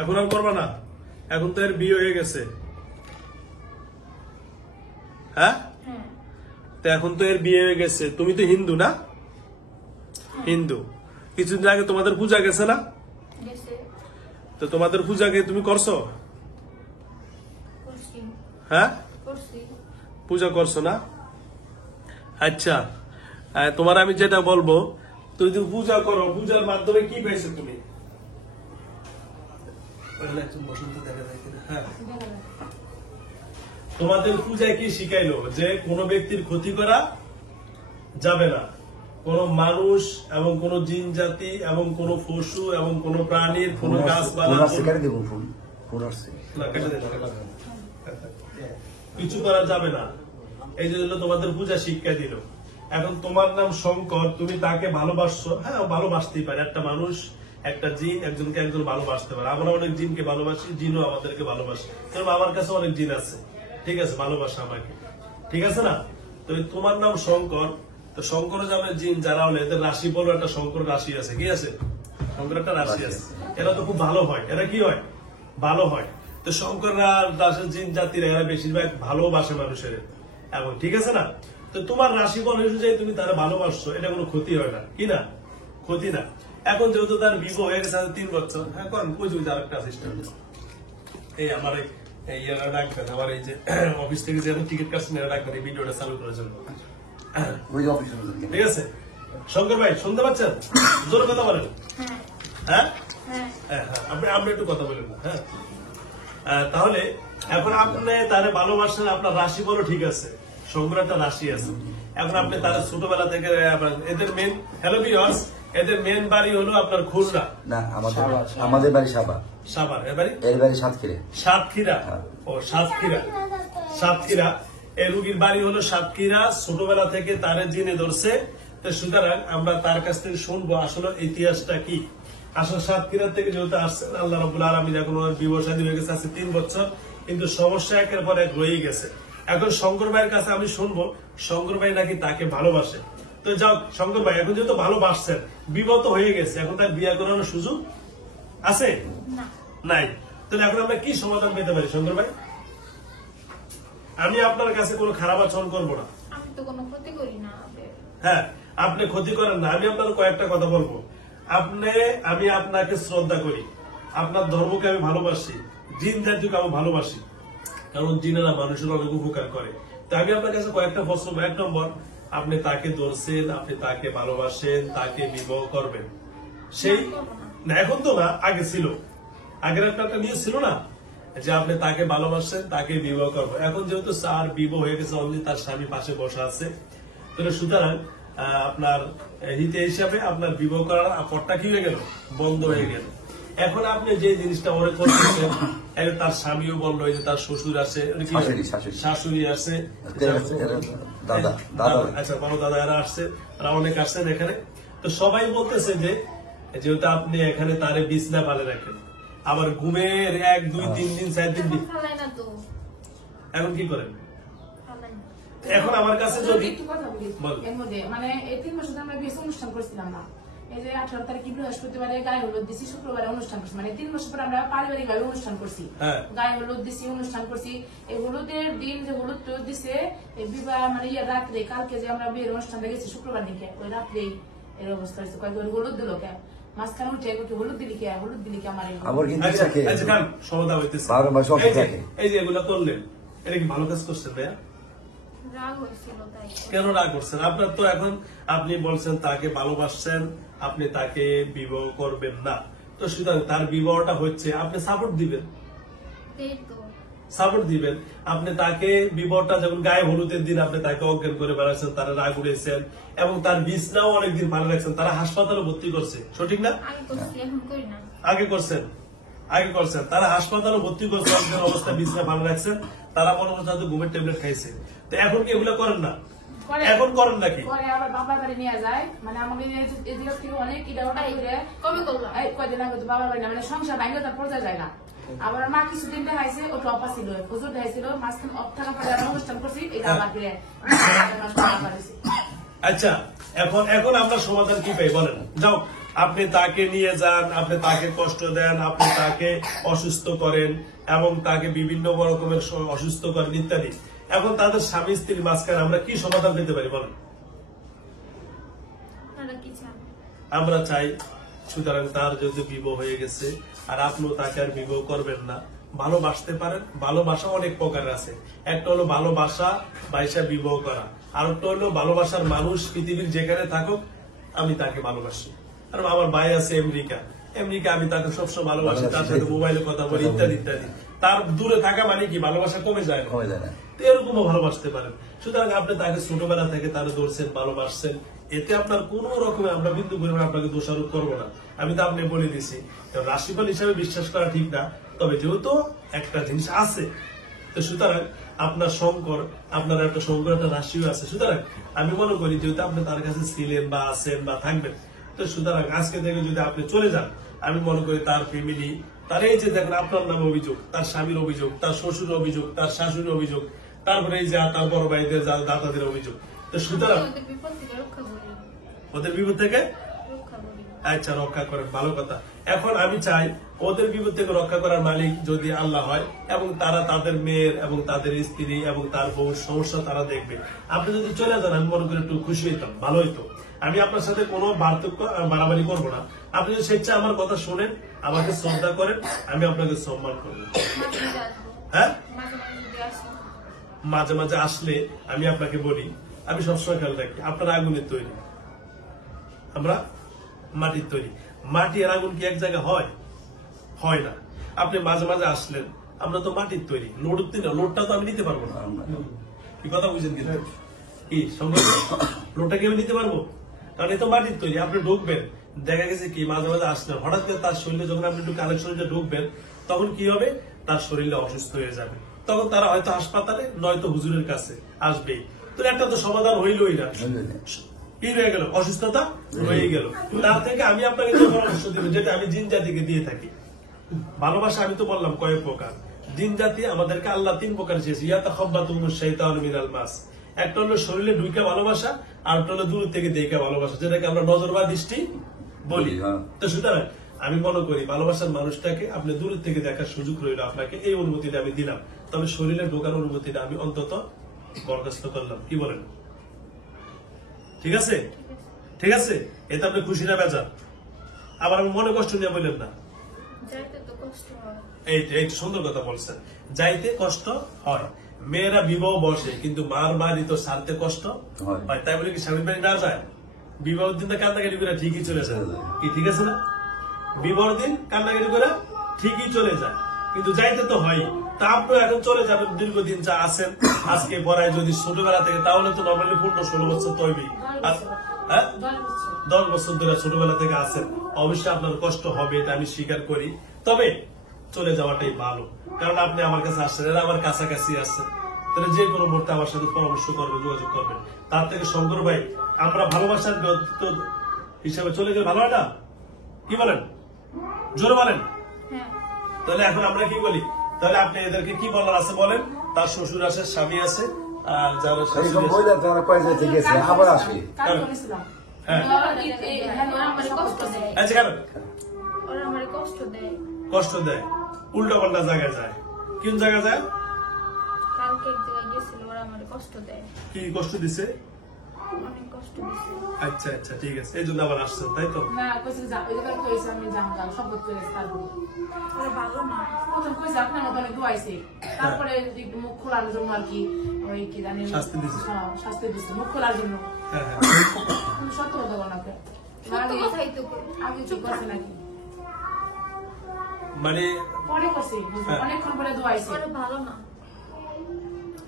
এখন আর করবা না? এখন তো এর বিয়ে হয়ে গেছে। হ্যাঁ, তো এখন তো এর বিয়ে হয়ে গেছে। তুমি তো হিন্দু না? হিন্দু। কিছুদিন আগে তোমাদের পূজা গেছে না? তো তোমাদের পূজাকে তুমি করছো? হ্যাঁ, পূজা করছো না? আচ্ছা, তোমার আমি যেটা বলবো, তুমি যদি পূজা করো, পূজার মাধ্যমে কি পাইছো তুমি? হ্যাঁ, তোমাদের পূজায় কি শিখাইলো? যে কোনো ব্যক্তির ক্ষতি করা যাবে না। কোন মানুষ এবং কোন জিন জাতি এবং কোন পশু এবং কোন প্রাণীর কোন গাছপালা কিছু করা যাবে না। এই জন্য তোমাদের পূজা শিক্ষা দিল। এখন তোমার নাম শঙ্কর, তুমি তাকে ভালোবাসছো। হ্যাঁ, ভালোবাসতেই পারে। একটা মানুষ, একটা জিন একজনকে একজন ভালোবাসতে পারে। আমরা অনেক জিনকে ভালোবাসি, জিনও আমাদেরকে ভালোবাসে। কারণ আমার কাছে অনেক জিন আছে, ঠিক আছে, ভালোবাসা আমাকে, ঠিক আছে না? তো তোমার নাম শঙ্কর, তো শঙ্কর জামের জিন যারা হলে এদের রাশি বলো, একটা শঙ্কর রাশি আছে, কি আছে? শঙ্কর একটা রাশি আছে। এরা তো খুব ভালো হয়। এরা কি হয়? ভালো হয়। তো শঙ্কররা রাশির জিন জাতিরা এরা বেশিরভাগ ভালোবাসে মানুষের, এবং ঠিক আছে না? তো তোমার রাশি বল অনুযায়ী তুমি তারা ভালোবাসছো, এটা কোনো ক্ষতি হয় না, কি না? ক্ষতি না। এখন যেহেতু তার বিবাহ হয়ে গেছে 3 বছর, হ্যাঁ, করেন বুঝবি আর একটা সিস্টেম। এই আমার এই ইয়ারা ডাকবেন, আমার এই যে অফিস থেকে যে টিকিট কাটছেন এরা ডাকবেন এই ভিডিওটা চালু করার জন্য, ঠিক আছে? শঙ্কর ভাই শুনতে পাচ্ছেন? জোরে কথা বলেন। হ্যাঁ, আপনি একটু কথা বলেন না। হ্যাঁ, তাহলে এখন আপনি তারে ভালোবাসেন, আপনার রাশি বলো, ঠিক আছে, শঙ্কর একটা রাশি আছে। এখন আপনি তারা ছোটবেলা থেকে এদের মেন, হ্যালো ভিউয়ার্স, এদের মেন বাড়ি হলো আপনার খুলনা না, আমাদের বাড়ি সাবা। সাভার। এর বাড়ি সাতক্ষীরা। সাতক্ষীরা। ও, সাতক্ষীরা। সাতক্ষীরা। এই রুগীর বাড়ি হলো সাতক্ষীরা। ছোটবেলা থেকে তারে জিনে ধরছে। তো সুতরাং আমরা তার কাছ থেকে শুনবো আসলে ইতিহাসটা কি। আসলে সাতক্ষীরা থেকে যেহেতু আসছেন, আল্লাহ রাব্বুল আলামিন এখন ওনার বিবাহ শাদী হয়ে গেছে আছে 3 বছর, কিন্তু সমস্যা একের পর এক রয়ে গেছে। এখন শঙ্কর ভাইয়ের কাছে আমি শুনবো শঙ্কর ভাই নাকি তাকে ভালোবাসে। তো যাও শঙ্কর ভাই, এখন যেহেতু ভালোবাসছেন, বিবাহ তো হয়ে গেছে, এখন তার বিয়ে করানোর সুযোগ আছে? নাই। তাহলে এখন আমরা কি সমাধান পেতে পারি শঙ্কর ভাই? আমি আপনার কাছে কোনো খারাপ আচরণ করবো না। আমি তো কোনো ক্ষতি করি না। হ্যাঁ, আপনি ক্ষতি করেন না। আমি আপনার কয়েকটা কথা বলবো। আমি আপনাকে শ্রদ্ধা করি, আপনার ধর্মকে আমি ভালোবাসি, জিন জাতিকে আমি ভালোবাসি, কারণ জিনেরা মানুষের অনেক উপকার করে। তো আমি আপনার কাছে কয়েকটা প্রশ্ন। 1 নম্বর, আপনি তাকে ধরছেন, আপনি তাকে ভালোবাসেন, তাকে বিবাহ করবেন, সেই না এখন তো না, আগে ছিল, আগের একটা নিয়ে ছিল না যে আপনি তাকে ভালোবাসেন, তাকে বিবাহ করবেন। এখন যেহেতু তার বিবাহ হয়ে গেছে, অলরেডি তার স্বামী পাশে বসা আছে, তাহলে সুতরাং আপনার হিতে হিসাবে আপনার বিবাহ করার পরটা কি হয়ে গেল? বন্ধ হয়ে গেল। এখন আপনি যে জিনিসটা ওরে করতেছেন, তার স্বামীও বললো যে তার শ্বশুর আছে, শাশুড়ি আছে, আচ্ছা, বড় দাদা এরা আসছে, তারা অনেক আসছেন এখানে। তো সবাই বলতেছে যে যেহেতু আপনি এখানে তারে বিছনা পালে রাখেন, আবার ঘুমের 1, 2, 3 দিন 4 দিন, এখন কি করেন? এখন আমার কাছে যদি কথা বলি এর মধ্যে, মানে এই 3 মাস আমরা বিয়ে অনুষ্ঠান করছিলাম না। এই যে 18 তারিখে বৃহস্পতিবারে গায়ে হলুদ দিছি, শুক্রবারে অনুষ্ঠান করছি, মানে 3 মাস পর আমরা পারিবারিক ভাবে অনুষ্ঠান করছি। গায়ে হলুদ দিছি, অনুষ্ঠান করছি। এই হলুদের দিন যে হলুদ টলুদ দিছে, এই বিবাহ মানে রাত্রে, কালকে যে আমরা বিয়ের অনুষ্ঠানটা গেছি শুক্রবার দিকে, ওই রাত্রেই এর অবস্থা হয়েছে। কয়েক হলুদ দিল কে মাঝখানে উঠে হলুদ দিলি কে, হলুদ দিলি কে, আমার এই যে এগুলো করলেন, এটা কি ভালো কাজ করছেন ভাইয়া? কেন রাগ করছেন? আপনার তো এখন আপনি বলছেন তাকে ভালোবাসছেন, আপনি তাকে বিবাহ করবেন না, তো সুতরাং তার বিবাহটা হচ্ছে, আপনি সাপোর্ট দিবেন, সাপোর্ট দিবেন। আপনি তাকে বিবাহটা যেমন গায়ে হলুদের দিন আপনি তাকে অজ্ঞান করে বেড়াচ্ছেন, তারা রাগ উড়েছেন, এবং তার বিছনাও অনেকদিন ভালো রাখছেন, তারা হাসপাতালে ভর্তি করছে, সঠিক না? আগে করছেন, আগে করছেন, তারা হাসপাতালে ভর্তি করছে, অবস্থা বিছনা ভালো রাখছেন, তারা মনে করছে হয়তো ঘুমের ট্যাবলেট খাইছে। তো এখন কি এগুলো করেন না? এখন করেন নাকি? আবার বাবার বাড়ি নিয়ে যায়, মানে আমাকে অনেক কয়দিন আগে তো বাবার বাড়ি না, মানে সংসার ভাঙলে তার পর্যায়ে যায় না। আবার মা কিছুদিন দেখাইছে, ও টপা ছিল, হুজুর দেখাইছিল, মাঝখানে অফ থাকা পরে অনুষ্ঠান করছি, এটা আবার ফিরে। আচ্ছা, এখন আমরা সমাধান কি পাই বলেন? যাও আপনি তাকে নিয়ে যান, আপনি তাকে কষ্ট দেন, আপনি তাকে অসুস্থ করেন এবং তাকে বিভিন্ন রকমের অসুস্থ করেন ইত্যাদি। এখন তাদের স্বামী স্ত্রীর মাঝখানে আমরা কি সমাধান পেতে পারি বলেন? আপনারা কি চান? আমরা চাই সুতরাং তার যদি বিবাহ হয়ে গেছে আর আপনিও তাকে আর বিবাহ করবেন না, ভালোবাসতে পারেন। ভালোবাসা অনেক প্রকার আছে। একটা হলো ভালোবাসা বাইসা বিবাহ করা, আর একটা হলো ভালোবাসার মানুষ পৃথিবীর যেখানে থাকুক আমি তাকে ভালোবাসি। আর আমার ভাই আছে আমেরিকা, আমি তাকে সবসময় ভালোবাসি, তার সাথে মোবাইলে কথা বলি ইত্যাদি ইত্যাদি। তার দূরে থাকা মানে কি ভালোবাসা কমে যায় না? কমে যায় না। তো এরকমও ভালোবাসতে পারেন। সুতরাং আপনি তাকে ছোটবেলা থেকে তারা ধরছেন, ভালোবাসছেন, এতে আপনার কোন রকমের আমরা বিন্দু পরিমাণ আপনাকে দোষারোপ করবো না। আমি তো আপনি বলে দিছি রাশিফল হিসাবে বিশ্বাস করা ঠিক না, তবে যেহেতু একটা জিনিস আছে তো সুতরাং আপনার শঙ্কর, আপনার একটা শঙ্কর একটা রাশিও আছে। সুতরাং আমি মনে করি যেহেতু আপনি তার কাছে ছিলেন বা আছেন বা থাকবেন, তো সুতরাং আজকে থেকে যদি আপনি চলে যান, আমি মনে করি তার ফ্যামিলি, তার এই যে দেখেন আপনার নামে অভিযোগ, তার স্বামীর অভিযোগ, তার শ্বশুর অভিযোগ, তার শাশুড়ির অভিযোগ, তারপরে এই যে তার বড় ভাইদের দাদাদের অভিযোগ, তো সুতরাং ওদের বিপদ থেকে রক্ষা করি, ওদের বিপদ থেকে রক্ষা করি। আচ্ছা রক্ষা করেন, ভালো কথা। এখন আমি চাই ওদের বিপদ থেকে রক্ষা করার মালিক যদি আল্লাহ হয় এবং তারা তাদের মেয়ের এবং তাদের স্ত্রী এবং তার বউর সমস্যা তারা দেখবে। আপনি যদি চলে যান আমি মনে করি একটু খুশি হইতাম, ভালো হইতো। আমি আপনার সাথে কোনো পার্থক্য বাড়াবাড়ি করবো না। আপনি যদি স্বেচ্ছায় আমার কথা শোনেন, আমাকে শ্রদ্ধা করেন, আমি আপনাকে সম্মান করবো। মাঝে মাঝে আসবো, হ্যাঁ, মাঝে মাঝে যদি আসো। মাঝে মাঝে আসলে আমি আপনাকে বলি, আমি সবসময় খেয়াল রাখি আপনার আগুনের তৈরি, আমরা মাটির তৈরি। মাটি আর আগুন কি এক জায়গায় হয়? হয় না। আপনি মাঝে মাঝে আসলেন, আমরা তো মাটির তৈরি, লোডটা তো আমি নিতে পারবো না। কি কথা বুঝেন কিন্তু কি সম্ভব? লোডটা কি আমি নিতে পারবো? কারণ এ তো মাটির তৈরি। আপনি ঢুকবেন, দেখা গেছে কি মাঝে মাঝে আসলেন, হঠাৎ করে তার শরীরে যখন আপনি একটু কালেকশনে ঢুকবেন, তখন কি হবে? তার শরীরটা অসুস্থ হয়ে যাবে। তখন তারা হয়তো হাসপাতালে নয়তো হুজুরের কাছে আসবেই। তো একটা তো সমাধান হইলই না, কি হয়ে গেল? অসুস্থতা হয়ে গেল। তার থেকে আমি আপনাকে যে পরামর্শ দিব, যেটা আমি জিন জাতিকে দিয়ে থাকি। ভালোবাসা আমি তো বললাম কয়েক প্রকার। জিন জাতি আমাদেরকে আল্লাহ 3 প্রকার চেয়েছে। ইয়াতাখাব্বাতুহুমুশ শাইতানু মিনাল মাস। একটা হলো শরীরে ঢুকে ভালোবাসা, আর একটা হলো দূর থেকে দেখে ভালোবাসা, যেটাকে আমরা নজর বা দৃষ্টি বলি। তো সুতরাং আমি মনে করি ভালোবাসার মানুষটাকে আপনি দূর থেকে দেখার সুযোগ রইল, আপনাকে এই অনুমতিটা আমি দিলাম। তবে শরীরে ঢোকার অনুমতিটা আমি অন্তত বরখাস্ত করলাম। কি বলেন? ঠিক আছে? ঠিক আছে, এতে আপনি খুশি না বেজার? আবার আমি মনে কষ্ট নিয়ে বললেন না। যাইতে তো কষ্ট হয়। এই সুন্দর কথা বলছেন, যাইতে কষ্ট হয়। মেয়েরা বিবাহ বসে, কিন্তু মার বাড়ি তো ছাড়তে কষ্ট হয়। তাই বলে কি স্বামীর বাড়ি না যায়? বিবাহ দিন তো কান্নাকাটি করে ঠিকই চলে যায়, কি ঠিক আছে না? বিবাহ দিন কান্নাকাটি করে ঠিকই চলে যায়, কিন্তু যাইতে তো হয়। তা আপনি এখন চলে যাবেন, দীর্ঘদিন যা আছেন আজকে পড়ায় যদি ছোটবেলা থেকে, তাহলে তো নর্মালি পূর্ণ 16 বছর তৈরি। হ্যাঁ, 10 বছর ধরে ছোটবেলা থেকে আছেন, অবশ্যই আপনার কষ্ট হবে, এটা আমি স্বীকার করি। তবে চলে যাওয়াটাই ভালো, কারণ আপনি আমার কাছে আসছেন, এরা আমার কাছাকাছি আসছেন, তাহলে যে কোনো মুহূর্তে আমার সাথে পরামর্শ করবে, যোগাযোগ করবেন। তার থেকে শঙ্কর ভাই আমরা ভালোবাসার হিসাবে চলে গেলে ভালো হয় না? কি বলেন? জোরে বলেন। হ্যাঁ, তাহলে এখন আমরা কি বলি? তাহলে আপনি এদেরকে কি বলার আছে বলেন? তার শ্বশুর আছে, স্বামী আছে, আর যারা এরকম বই দেখতে আমরা কয়েক জায়গায় থেকে গেছি, আবার আসবে। হ্যাঁ। ওরা আমার কষ্ট দেয়, আচ্ছা, কেন ওরা আমার কষ্ট দেয়। কষ্ট দেয়? উল্টা পাল্টা জায়গায় যায়। কোন জায়গায় যায়? কালকে এক জায়গায় গেছিল, ওরা আমার কষ্ট দেয়, কি কষ্ট দিছে? অনেক কষ্ট দিছে। আচ্ছা আচ্ছা, ঠিক আছে, এই জন্য আবার আসছেন, তাই তো? না কইছে যা ওই জায়গায় কইছে আমি জানগা শপথ করে তারপর ওরা ভালো না। প্রথম কইছে আপনার মত অনেক দোয়াইছে, তারপরে একটু মুখ খোলার জন্য আর কি ওই কি জানি শাস্তি দিছে। হ্যাঁ, শাস্তি দিছে মুখ খোলার জন্য। হ্যাঁ হ্যাঁ। আমি সত্য কথা বললাম সত্য কথাই তো বলি। আমি চুপ করছি নাকি মানে পরে করছি হ্যাঁ। অনেকক্ষণ পরে দোয়াইছে ওরা ভালো না।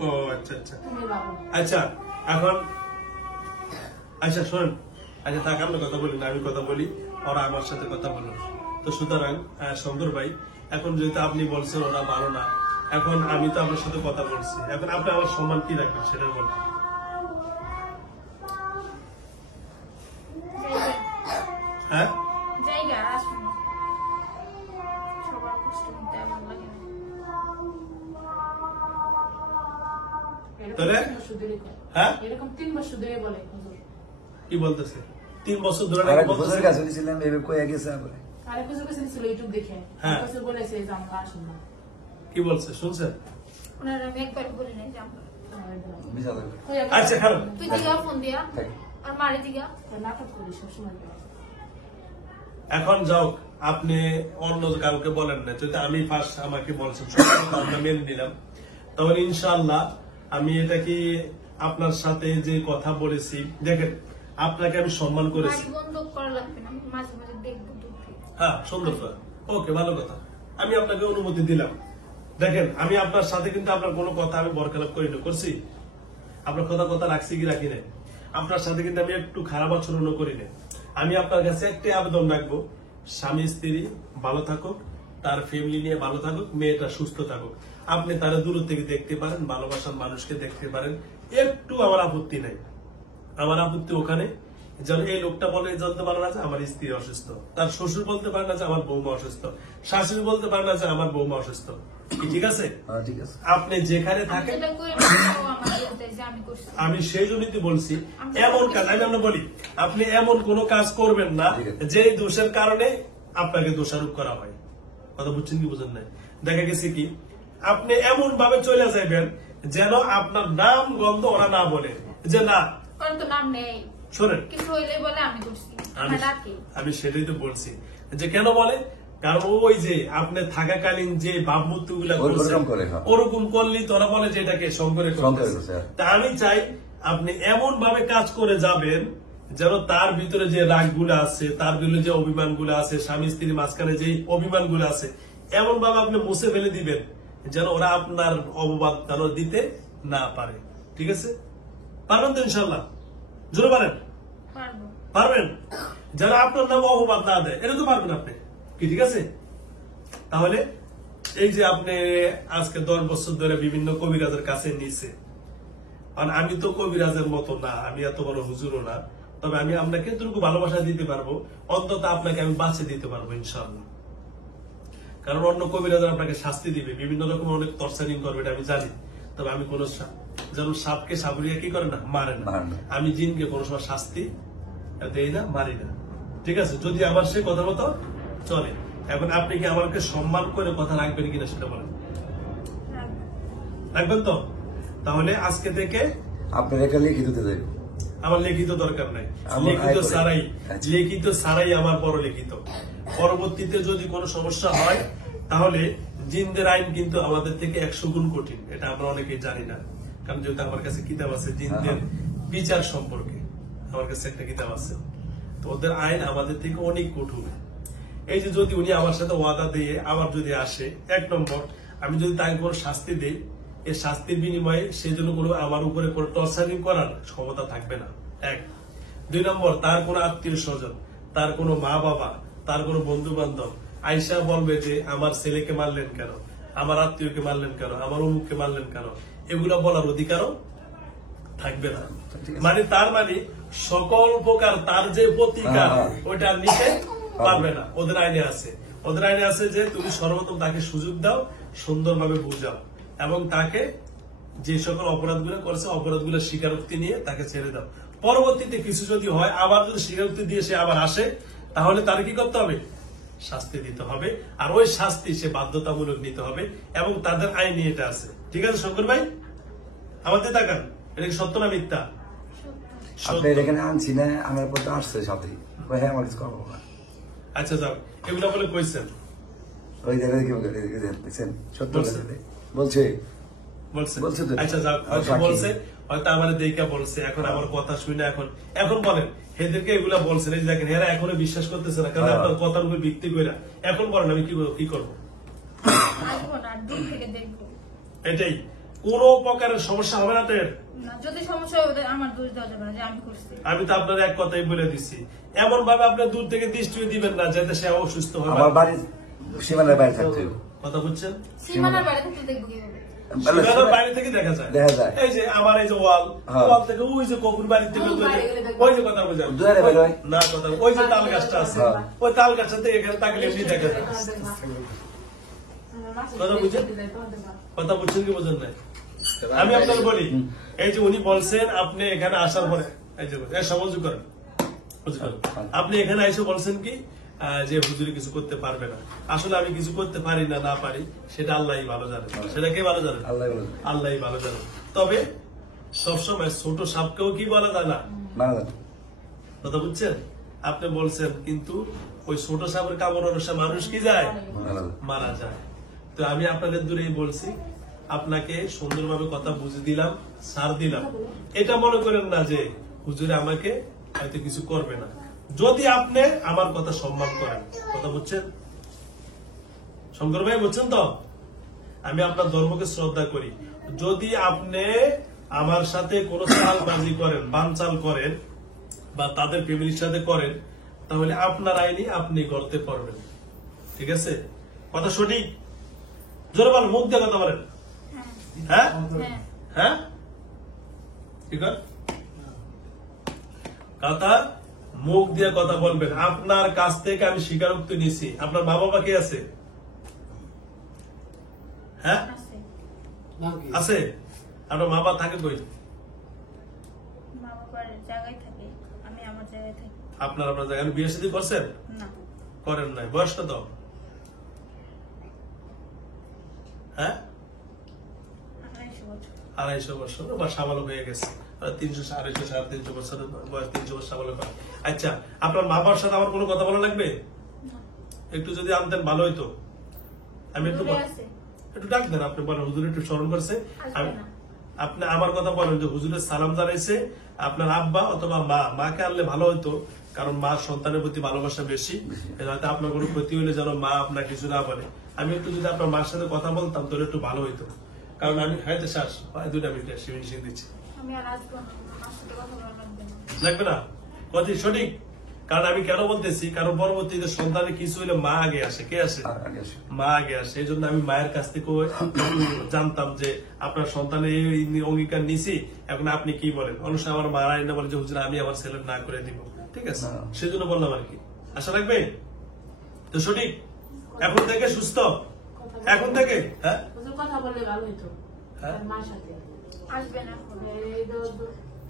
ও আচ্ছা আচ্ছা তুমি বাবু আচ্ছা, এখন আচ্ছা শোনেন, আচ্ছা তাকে আমরা কথা বলি না, আমি কথা বলি, ওরা আমার সাথে কথা বলুন। তো সুতরাং শঙ্কর ভাই, এখন যেহেতু আপনি বলছেন ওরা ভালো না, এখন আমি তো আপনার সাথে কথা বলছি, এখন আপনি আমার সম্মান কি রাখবেন সেটা বলুন। জায়গা, হ্যাঁ, জায়গা আসুন, সবার কষ্ট করতে আমার লাগে না। তাহলে? এরকম 3 বছর ধরে করে। হ্যাঁ, এরকম 3 বছর ধরে বলে হুজুর। কি বলতেছে? 3 বছর ধরে আর নাকি এক বছরের কাছে ছিলাম এভাবে কয়ে গেছে আবার আরেক বছর কাছে ছিল ইউটিউব দেখে হ্যাঁ। বছর বলেছে যে আমরা আসুন না কি বলছে শুনছেন? ওনার আমি একবার বলি নাই যে আমরা বিশাল আচ্ছা খারাপ তুই দিগা ফোন দিয়া আর মারি দিগা নাটক করি সবসময় এখন যাও, আপনি অন্য কাউকে বলেন না, যদি আমি ফার্স্ট আমাকে বলছেন আমরা মেনে নিলাম, তখন ইনশাআল্লাহ আমি এটা কি আপনার সাথে যে কথা বলেছি, দেখেন আপনাকে আমি সম্মান করেছি। মারি বন্ধ করা লাগবে না, মাঝে মাঝে দেখবো দুঃখে। হ্যাঁ সুন্দর কথা, ওকে ভালো কথা, আমি আপনাকে অনুমতি দিলাম। দেখেন আমি আপনার সাথে কিন্তু আপনার কোনো কথা আমি বরখেলাপ করি না, করছি? আপনার কথা রাখছি কি রাখি না? আপনার সাথে কিন্তু আমি একটু খারাপ আচরণও করি না। আমি আপনার কাছে একটাই আবেদন রাখবো, স্বামী স্ত্রী ভালো থাকুক, তার ফ্যামিলি নিয়ে ভালো থাকুক, মেয়েটা সুস্থ থাকুক। আপনি তারা দূর থেকে দেখতে পারেন, ভালোবাসার মানুষকে দেখতে পারেন, একটু আমার আপত্তি নাই। আমার আপত্তি ওখানে যেন এই লোকটা বলে জানতে পারে না যে আমার স্ত্রী অসুস্থ, তার শ্বশুর বলতে পারে না যে আমার বৌমা অসুস্থ, শাশুড়ি বলতে পারে না যে আমার বৌমা অসুস্থ। কি ঠিক আছে? হ্যাঁ ঠিক আছে আপনি যেখানে আমি থাকেন, যেটা করি সেটাও আমার বলতে যে আমি করছি। আমি সেই জন্যই তো বলছি এমন কাজ আমরা বলি, আপনি এমন কোন কাজ করবেন না যে দোষের কারণে আপনাকে দোষারোপ করা হয়। কথা বুঝছেন কি বুঝেন না? দেখা গেছে কি আপনি এমন ভাবে চলে যাবেন যেন আপনার নাম গন্ধ ওরা না বলে যে না, ওর তো নাম নেই, শোনেন কিছু হইলে বলে আমি করছি, আমার ডাকে। আমি সেটাই তো বলছি যে কেন বলে, কারণ ওই যে আপনি থাকাকালীন যে ভাবমূর্তি গুলা ওরকম করে, হ্যাঁ। ওরকম করলেই তোরা বলে যে এটাকে শঙ্করে শঙ্করে করতেছে। করছে। তা আমি চাই আপনি এমন ভাবে কাজ করে যাবেন যেন তার ভিতরে যে রাগ গুলো আছে, তার ভিতরে যে অভিমান গুলো আছে, স্বামী স্ত্রীর মাঝখানে যে অভিমান গুলো আছে, এমন ভাবে আপনি মুছে ফেলে দিবেন যেন ওরা আপনার অপবাদ যেন দিতে না পারে। ঠিক আছে? পারবেন তো ইনশাল্লাহ? জোরে পারেন? পারবো। পারবেন? যেন আপনার নাম অপবাদ না দেয়, এটা তো পারবেন আপনি কি? ঠিক আছে? তাহলে এই যে আপনি আজকে 10 বছর ধরে বিভিন্ন কবিরাজের কাছে নিছে, কারণ আমি তো কবিরাজের মতো না, আমি এত বড় হুজুরও না, তবে আমি আপনাকে এতটুকু ভালোবাসা দিতে পারবো, অন্তত আপনাকে আমি বাঁচিয়ে দিতে পারবো ইনশাআল্লাহ। কারণ অন্য কবিরাজের আপনাকে শাস্তি দিবে, বিভিন্ন রকম অনেক টর্চারিং করবে, এটা আমি জানি। তবে আমি কোন যেন সাপকে সাবরিয়া কি করে না, মারে না। মারে না। আমি জিনকে কোনো সময় শাস্তি দেই না, মারি না। ঠিক আছে? যদি আমার সে কথা মতো চলে। এখন আপনি কি আমাকে সম্মান করে কথা রাখবেন কিনা সেটা বলেন। রাখবো। রাখবেন তো? তাহলে আজকে থেকে আপনার একটা লিখিত দিতে দেব আমার লিখিত দরকার নাই, আমার লিখিত আয় করে। ছাড়াই, আচ্ছা। লিখিত ছাড়াই আমার বড় লিখিত। পরবর্তীতে যদি কোনো সমস্যা হয় তাহলে জিনদের আইন কিন্তু আমাদের থেকে 100 গুণ কঠিন, এটা আমরা অনেকেই জানি না। কারণ যেহেতু আমার কাছে কিতাব আছে জিনদের বিচার সম্পর্কে, আমার কাছে একটা কিতাব আছে, তো ওদের আইন আমাদের থেকে অনেক কঠোর। এই যে যদি উনি আমার সাথে ওয়াদা দিয়ে আবার যদি আসে, 1 নম্বর আমি যদি তাকে কোনো শাস্তি দেই, এই শাস্তির বিনিময়ে সে জন্য কোনো আমার উপরে কোনো টর্চারিং করার ক্ষমতা থাকবে না। 1। 2 নম্বর, তার কোনো আত্মীয় স্বজন, তার কোনো মা বাবা, তার কোনো বন্ধু বান্ধব আইসা বলবে যে আমার ছেলেকে মারলেন কেন, আমার আত্মীয়কে মারলেন কেন, আমার অমুককে মারলেন কেন, এগুলা বলার অধিকারও থাকবে না। মানে তার মানে সকল প্রকার তার যে প্রতিকার ওইটা নিতে পারবে না। ওদের আইনে আছে, ওদের আইনে আছে যে তুমি সর্বপ্রথম তাকে সুযোগ দাও, সুন্দরভাবে বুঝাও, এবং তাকে যে সকল অপরাধগুলো করেছে অপরাধগুলো স্বীকারোক্তি নিয়ে তাকে ছেড়ে দাও। পরবর্তীতে কিছু যদি হয়, আবার যদি স্বীকারোক্তি দিয়ে সে আবার আসে, তাহলে তার কি করতে হবে? শাস্তি দিতে হবে, আর ওই শাস্তি সে বাধ্যতামূলক নিতে হবে, এবং তাদের আইনে এটা আছে। ঠিক আছে শঙ্কর ভাই? আমাদের তাকান, এটা কি সত্য না মিথ্যা? আপনি এখানে আনছি না, আমার পর তো আসছে সাথে হ্যাঁ আমার কিছু করবো না। আচ্ছা যাও, এগুলো বলে কইছেন ওই জায়গায় কি দেখছেন সত্য বলছে। বলছে বলছে তো। আচ্ছা যাও, হয়তো সাক্ষী। বলছে, হয়তো আমার দেখা বলছে, এখন আমার কথা শুনে এখন বলেন এদেরকে এগুলা বলছেন, এই যে দেখেন এরা এখনো বিশ্বাস করতেছে না, কারণ আপনার কথার উপর ভিত্তি করে। এখন বলেন আমি কি করবো? আসবো না, আর দূর থেকে দেখবো। এটাই, কোন প্রকারের সমস্যা হবে না তোর? না, যদি সমস্যা হয় ওদের আমার দোষ দেওয়া যাবে না যে আমি করছি। আমি তো আপনার এক কথাই বলে দিছি, এমন ভাবে আপনার দূর থেকে দৃষ্টি দিবেন না যাতে সে অসুস্থ হয়। আমার বাড়ির সীমানার বাইরে থাকতে হবে। কথা বুঝছেন? সীমানার বাইরে থাকতে দেখবো কিভাবে? সীমানার বাইরে থেকে দেখা যায়। দেখা যায়। এই যে আমার এই যে ওয়াল, হ্যাঁ। ওয়াল থেকে ওই যে কপুর বাড়ি থেকে ওই যে কথা বুঝান দুয়ারে বের হয়। না, কথা ওই যে তাল গাছটা আছে, হ্যাঁ। ওই তাল গাছটা থেকে এখানে তাকলে এমনি দেখা যায়। কথা বুঝছেন কি বোঝেন নাই? আমি আপনাকে বলি, এই যে উনি বলছেন আপনি এখানে আসার পরে এই যে সমাযোগ করেন, বুঝলেন? আপনি এখানে এসে বলছেন কি যে হুজুরি কিছু করতে পারবে না। আসলে আমি কিছু করতে পারি না, না পারি সেটা আল্লাহই ভালো জানে। সেটা কে ভালো জানে? আল্লাহ বলে আল্লাহই ভালো জানে। তবে সবসময় ছোট সাপকেও কি বলা যায় না, মারা যান। কথা বুঝছেন? আপনি বলছেন কিন্তু ওই ছোট সাপের কামড় অনুসারে মানুষ কি যায়, মারা যান। মারা যায়। তো আমি আপনাদের দূরেই বলছি, আপনাকে সুন্দরভাবে কথা বুঝে দিলাম, সার দিলাম। এটা মনে করেন না যে হুজুরে আমাকে হয়তো কিছু করবে না, যদি আপনি আমার কথা সম্মান করেন। কথা বুঝছেন শঙ্কর ভাই? বুঝছেন তো? আমি আপনার ধর্মকে শ্রদ্ধা করি। যদি আপনি আমার সাথে কোনো চালবাজি করেন, বানচাল করেন বা তাদের ফ্যামিলির সাথে করেন, তাহলে আপনার আইনি আপনি করতে পারবেন। ঠিক আছে? কথা সঠিক? জোরে বল, মুখ দিয়ে কথা বলেন। হ্যাঁ হ্যাঁ হ্যাঁ, ঠিক আছে? কথা মুখ দিয়ে কথা বলবেন। আপনার কাছ থেকে আমি স্বীকারোক্তি নিছি। আপনার মা বাবা কে আছে? হ্যাঁ আছে। আছে। আপনার মা বাবা থাকে কই? মা বাবার জায়গায় থাকে, আমি আমার জায়গায় থাকি। আপনার আপনার জায়গায় বিয়ে শাদী করছেন? না, করেন নাই। বয়স কত? হ্যাঁ 250 বছর। 250 বছর বা সাবালক হয়ে গেছে। 300, 250, 350 বছর বয়স, 300 বছর সাবালক হয়। আচ্ছা, আপনার মা বাবার সাথে আমার কোনো কথা বলা লাগবে? একটু যদি আনতেন ভালো হইতো। আমি একটু দূরে আছে। একটু ডাক দেন। আপনি বলেন হুজুর একটু স্মরণ করছে। আসবে না। আপনি আমার কথা বলেন যে হুজুরের সালাম জানাইছে আপনার আব্বা অথবা মা। মাকে আনলে ভালো হইতো, কারণ মা সন্তানের প্রতি ভালোবাসা বেশি। হয়তো আপনার কোনো ক্ষতি হইলে যেন মা আপনার কিছু না বলে। আমি একটু যদি আপনার মার সাথে কথা বলতাম তাহলে একটু ভালো হইতো। কারণ আমি হয়তো শ্বাস 2 মিনিট ফিনিশিং দিচ্ছি। আমি আর আসবো না, আমার সাথে কথা বলা লাগবে না। লাগবে না? কথা সঠিক? কারণ আমি কেন বলতেছি, কারণ পরবর্তীতে সন্তানের কিছু হইলে মা আগে আসে। কে আসে? আর আগে আসে। মা আগে আসে। এই জন্য আমি মায়ের কাছ থেকে জানতাম যে আপনার সন্তানের এই অঙ্গীকার নিছি, এখন আপনি কি বলেন। অনুষ্ঠান আমার মারা না বলে যে হুজুর আমি আমার ছেলের না করে দিব। ঠিক আছে, না। সেজন্য বললাম আর কি। আশা রাখবে তো সঠিক? এখন থেকে সুস্থ? এখন থেকে? হ্যাঁ হুজুর কথা বললে ভালো হইতো হ্যাঁ? তার মার সাথে। আসবে না এখন। এই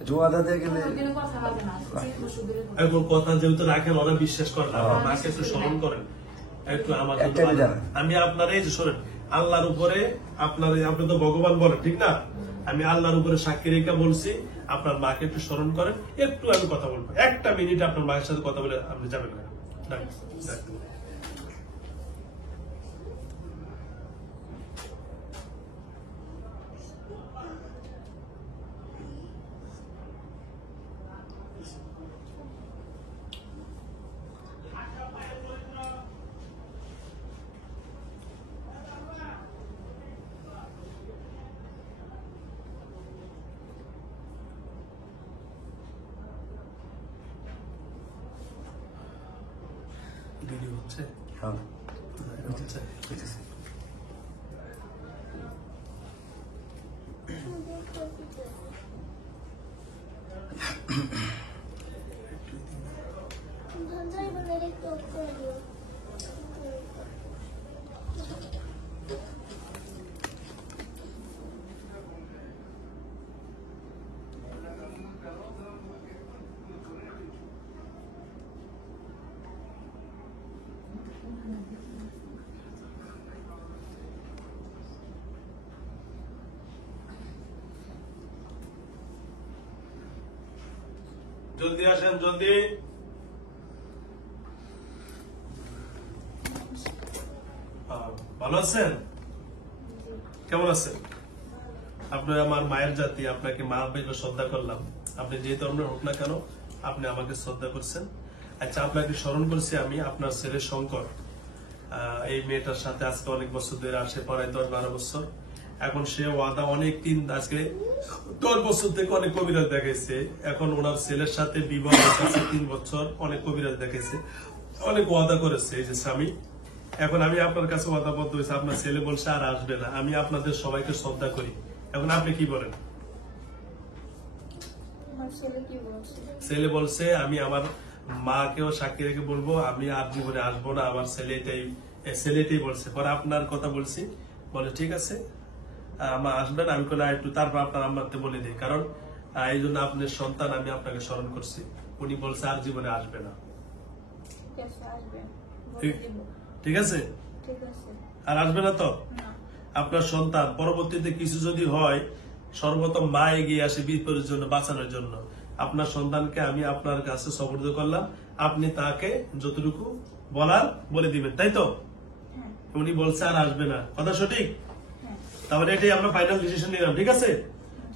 জুয়াদা দিয়ে গেলে কোনোদিনও কথা হবে না, 3 বছর ধরে কথা। এখন কথা যেহেতু রাখেন, ওরা বিশ্বাস করেন। আমার মাকে একটু স্মরণ করেন একটু আমার জন্য একটাই ভালো। জানেন। আমি আপনার এই যে শোনেন, আল্লাহর উপরে আপনার, আপনি তো ভগবান বলেন ঠিক না? আমি আল্লাহর উপরে সাক্ষী রেখা বলছি, আপনার মাকে একটু স্মরণ করেন। একটু আমি কথা বলবো, 1 মিনিট আপনার মায়ের সাথে কথা বলে আপনি যাবেন না। ডাক- ডাক দেন। ভিডিও হচ্ছে? হ্যাঁ হচ্ছে। বুঝেছি। জলদি আসেন, জলদি। ভালো আছেন? কেমন আছেন? আপনি আমার মায়ের জাতি, আপনাকে মা বেশি শ্রদ্ধা করলাম। আপনি যে ধর্মের হোক না কেন, আপনি আমাকে শ্রদ্ধা করছেন। আচ্ছা, আপনাকে স্মরণ করছি আমি, আপনার ছেলে শঙ্কর। এই মেয়েটার সাথে আজকে অনেক বছর ধরে আসে, প্রায় 10-12 বছর। এখন সে ওয়াদা অনেক দিন, আজকে 10 বছর থেকে অনেক কবিরাজ দেখাইছে। এখন ওনার ছেলের সাথে বিবাহ হয়েছে 3 বছর, অনেক কবিরাজ দেখাইছে, অনেক ওয়াদা করেছে এই যে স্বামী। এখন আমি আপনার কাছে ওয়াদাবদ্ধ হয়েছে, আপনার ছেলে বলছে আর আসবে না। আমি আপনাদের সবাইকে শ্রদ্ধা করি। এখন আপনি কি বলেন? আমার ছেলে কি বলছে? ছেলে বলছে আমি আমার মাকেও সাক্ষী রেখে বলবো আমি আর জীবনে আসবো না, আমার ছেলেটাই বলছে। পরে আপনার কথা বলছি, বলে ঠিক আছে আমার আসবেন। আমি কোনো একটু তারপর আপনার আম্মাকে বলে দিই, কারণ এই জন্য আপনার সন্তান আমি আপনাকে স্মরণ করছি। উনি বলছে আর জীবনে আসবে না। ঠিক আছে, আসবে, বলে ঠিক- দিব। ঠিক আছে? ঠিক আছে। আর আসবে না তো? না, আপনার সন্তান পরবর্তীতে কিছু যদি হয়, সর্বপ্রথম মা এগিয়ে আসে বিপদের জন্য, বাঁচানোর জন্য। আপনার সন্তানকে আমি আপনার কাছে সুপর্দ করলাম, আপনি তাকে যতটুকু বলার বলে দিবেন, তাই তো? হ্যাঁ, উনি বলছে আর আসবে না, কথা সঠিক? হ্যাঁ, তাহলে এটাই আমরা ফাইনাল ডিসিশন নিলাম, ঠিক আছে?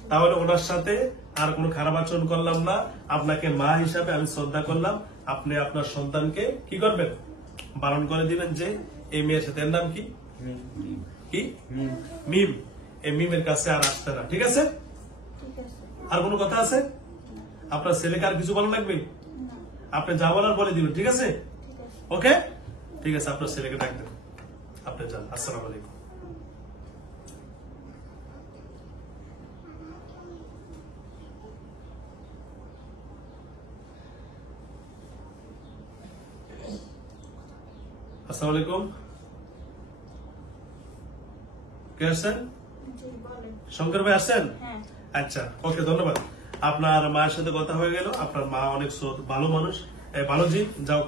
তাহলে ওনার সাথে আর কোনো খারাপ আচরণ করলাম না, আপনাকে মা হিসাবে আমি শ্রদ্ধা করলাম। আপনি আপনার সন্তানকে কি করবেন, বারণ করে দিবেন যে এই মেয়ের সাথে, এর নাম কি? কি? মিম। এই মিমের কাছে আর আসতে না, ঠিক আছে? ঠিক আছে। আর কোনো কথা আছে? আপনার ছেলেকে আর কিছু বলা লাগবে? না, আপনি যা বলার বলে দিবেন, ঠিক আছে? ঠিক আছে। ওকে, ঠিক আছে, আপনার ছেলেকে ডাক দেন, আপনি যান। আসসালামু আলাইকুম। আসসালামু আলাইকুম, কে আসছেন? জি, বলেন। শঙ্কর ভাই আসছেন? হ্যাঁ, আচ্ছা, ওকে, ধন্যবাদ। আপনার মায়ের সাথে কথা হয়ে গেল, আপনার মা অনেক ভালো মানুষ, ভালো জি, যাও,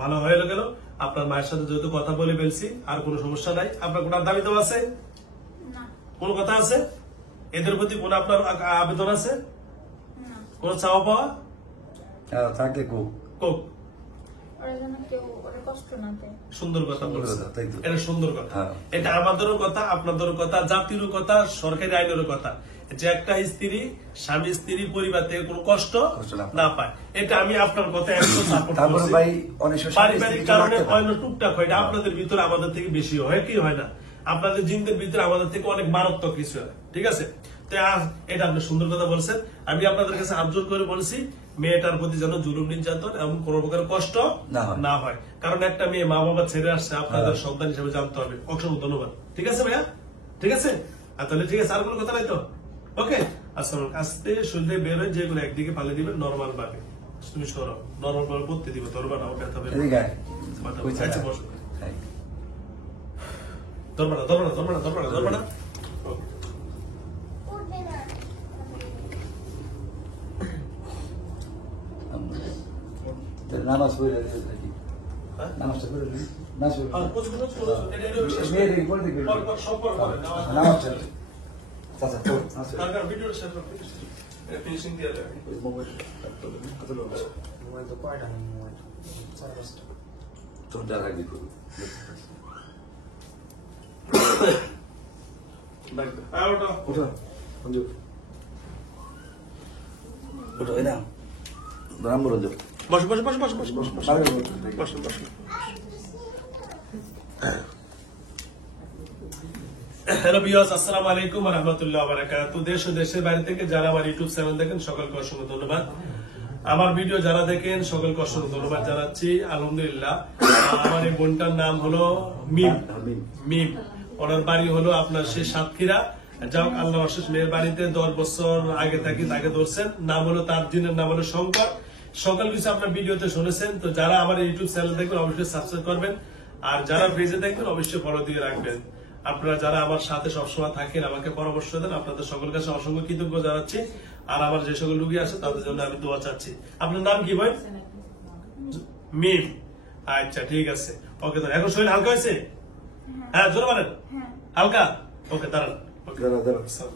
ভালো হয়ে গেল। আপনার মায়ের সাথে যেহেতু কথা বলে ফেলছি, আর কোনো সমস্যা নাই। আপনার কোনো দাবি তো আছে? না, কোনো কথা আছে? এদের প্রতি কোনো আপনার আবেদন আছে? না, কোনো চাওয়া পাওয়া? থাকলে খুব কোক, ওরা যেন কেউ ওরা কষ্ট না দেয়। সুন্দর কথা সুন্দর বলছে, কথা, তাই তো। এটা সুন্দর কথা। হ্যাঁ। এটা আমাদেরও কথা, আপনাদেরও কথা, জাতিরও কথা, সরকারি আইনেরও কথা, যে একটা স্ত্রী, স্বামী স্ত্রী পরিবার থেকে কোনো কষ্ট কষ্ট না পায়। না পায়। এটা আমি আপনার কথা একদম সাপোর্ট তারপরে করছি। ভাই অনেক সময় পারিবারিক স্ত্রী কারণে রাখতে পারে। অন্য টুকটাক হয়, এটা আপনাদের ভিতরে আমাদের থেকে বেশি হয়, কি হয় না? আপনাদের জিনদের ভিতরে আমাদের থেকে অনেক মারাত্মক কিছু হয়, ঠিক আছে? তো এটা আপনি সুন্দর কথা বলছেন। আমি আপনাদের কাছে হাত জোর করে বলছি, মেয়েটার প্রতি যেন জুলুম নির্যাতন এবং কোন প্রকার কষ্ট না হয়। না হয়। কারণ একটা মেয়ে মা বাবা ছেড়ে আসছে, আপনাদের হ্যাঁ। সন্তান হিসেবে জানতে হবে। অসংখ্য ধন্যবাদ, ঠিক আছে ভাইয়া? ঠিক আছে, তাহলে ঠিক আছে, আর কোনো কথা নাই তো? ওকে, আসলে আস্তে শুনতে বের হয়ে যেগুলো একদিকে পালে দিবেন নর্মাল ভাবে, তুমি সরো, নর্মাল ভাবে পড়তে দিবে, ধরবা না, ব্যথা হবে। এদিকে আয়। মাথা কই আচ্ছা, ছাড়া? বসো। এই। ধরবা না, ধরবা না, ধরবা না, ধরবা না, ধরবা না। নামাজ পড়ে নাকি? হ্যাঁ? নামাজটা পড়ে নি? না শুরু। আর বসো, বসো, বসো, এটা শেষ করে মেয়ে দিই। দেখি, পরে দেখবি। পর, সব পর, নামাজ। নামাজটা। আচ্ছা, পড়। আচ্ছা। কার ভিডিওটা শেষ করো, এটা ফিনিশিং দিয়ে দেবে। ওই মোবাইল কত লোক আছে? মোবাইল তো কয়টা নেই, মোবাইল 4-5টা। তোর যা লাগবে করু। আর ওটা উঠো রঞ্জু, উঠো এই না রাম রঞ্জু, বসো, বসো, বসো, বসো, বসো, বসো, বসো, বসো, বসো। হ্যালো ভিউয়ার্স, আসসালামু আলাইকুম ওয়া রাহমাতুল্লাহি ওয়া বারাকাতুহু। দেশ ও দেশের বাইরে থেকে যারা আমার ইউটিউব চ্যানেল দেখেন, সকলকে অসংখ্য ধন্যবাদ। আমার ভিডিও যারা দেখেন, সকলকে অসংখ্য ধন্যবাদ জানাচ্ছি। আলহামদুলিল্লাহ, আমার এই বোনটার নাম হলো মিম। মিম, ওনার বাড়ি হলো আপনার সেই সাতক্ষীরা। যাক, আল্লাহ অশেষ মেয়ের বাড়িতে 10 বছর আগে থাকি তাকে ধরছেন। নাম হলো, তার জিনের নাম হলো শঙ্কর। সকল কিছু আপনার ভিডিওতে শুনেছেন। তো যারা আমার ইউটিউব চ্যানেল দেখবেন, অবশ্যই সাবস্ক্রাইব করবেন, আর যারা পেজে দেখবেন অবশ্যই ফলো দিয়ে রাখবেন। আপনারা যারা আমার সাথে সবসময় থাকেন, আমাকে পরামর্শ দেন, আপনাদের সকল কাছে অসংখ্য কৃতজ্ঞ জানাচ্ছি। আর আমার যে সকল রুগী আছে তাদের জন্য আমি দোয়া চাচ্ছি। আপনার নাম কি ভাই? মিম। আচ্ছা, ঠিক আছে, ওকে। তো এখন শরীর হালকা হয়েছে? হ্যাঁ, জোরে বলেন। হ্যাঁ। হালকা? ওকে, দাঁড়ান। ওকে, দাঁড়াও, দাঁড়াও। আসসালাম।